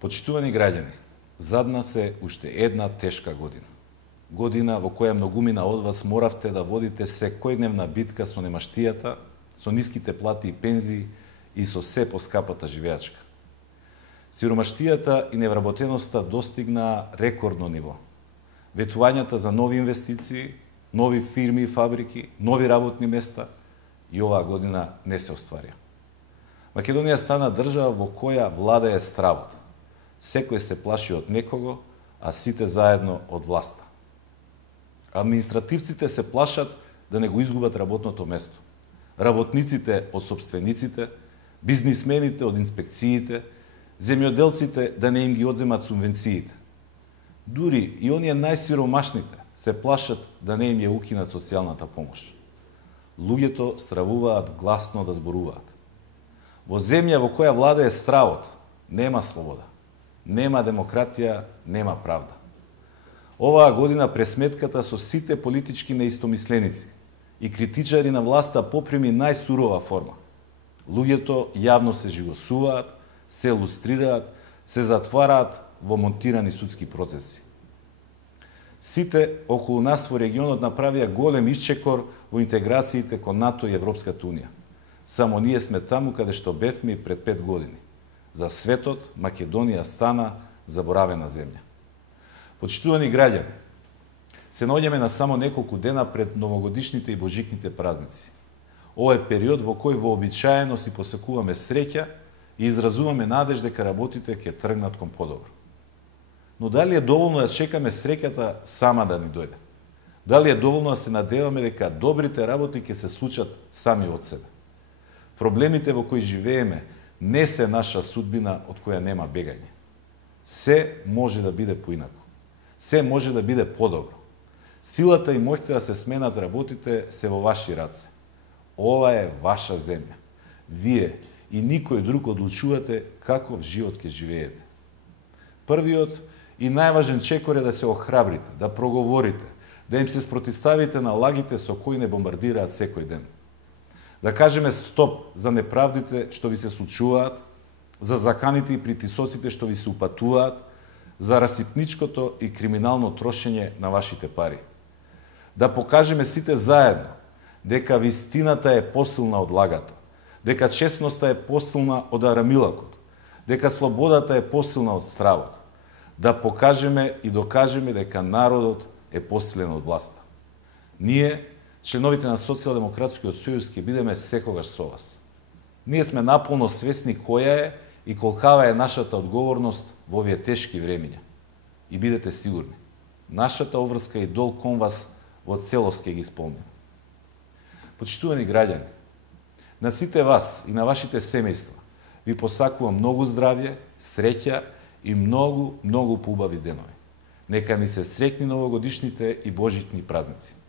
Почитувани граѓани, зад нас е уште една тешка година. Година во која многумина од вас моравте да водите секојдневна битка со немаштијата, со ниските плати и пензии и со се поскапата живеачка. Сиромаштијата и невработеноста достигна рекордно ниво. Ветувањата за нови инвестиции, нови фирми и фабрики, нови работни места и оваа година не се остварија. Македонија стана држава во која владае стравот. Секој се плаши од некого, а сите заедно од власта. Административците се плашат да не го изгубат работното место. Работниците од собствениците, бизнисмените од инспекциите, земјоделците да не им ги одземат субвенциите. Дури и оние најсиромашните се плашат да не им ја укинат социјалната помош. Луѓето стравуваат гласно да зборуваат. Во земја во која владее стравот, нема слобода, нема демократија, нема правда. Оваа година пресметката со сите политички неистомисленици и критичари на власта поприми најсурова форма. Луѓето јавно се жигосуваат, се лустрираат, се затвараат во монтирани судски процеси. Сите околу нас во регионот направија голем исчекор во интеграциите кон НАТО и Европската Унија. Само ние сме таму каде што бевме пред 5 години. За светот Македонија стана заборавена земја. Почитувани граѓани, се наоѓаме на само неколку дена пред новогодишните и божикните празници. Ова е период во кој вообичаено си посекуваме среќа и изразуваме надеж дека работите ќе тргнат кон подобро. Но дали е доволно да чекаме среќата сама да ни дојде? Дали е доволно да се надеваме дека добрите работи ќе се случат сами од себе? Проблемите во кои живееме не се наша судбина од која нема бегање. Се може да биде поинаку. Се може да биде подобро. Силата и моќта да се сменат работите се во ваши раце. Ова е ваша земја. Вие и никој друг одлучувате каков живот ќе живеете. Првиот и најважен чекор е да се охрабрите, да проговорите, да им се спротивставите на лагите со кои не бомбардираат секој ден. Да кажеме стоп за неправдите што ви се случуваат, за заканите и притисоците што ви се упатуваат, за расипничкото и криминално трошење на вашите пари. Да покажеме сите заедно дека вистината е посилна од лагата, дека честноста е посилна од арамилакот, дека слободата е посилна од стравот. Да покажеме и докажеме дека народот е посилен од власта. Ние, членовите на Социјалдемократскиот сојуз, ќе бидеме секогаш со вас. Ние сме наполно свесни која е и колкава е нашата одговорност во овие тешки времиња. И бидете сигурни, нашата обврска и долг кон вас во целост ќе ги исполним. Почитувани граѓани, на сите вас и на вашите семејства ви посакувам многу здравје, среќа и многу поубави денови. Нека ни се среќни новогодишните и божитни празници.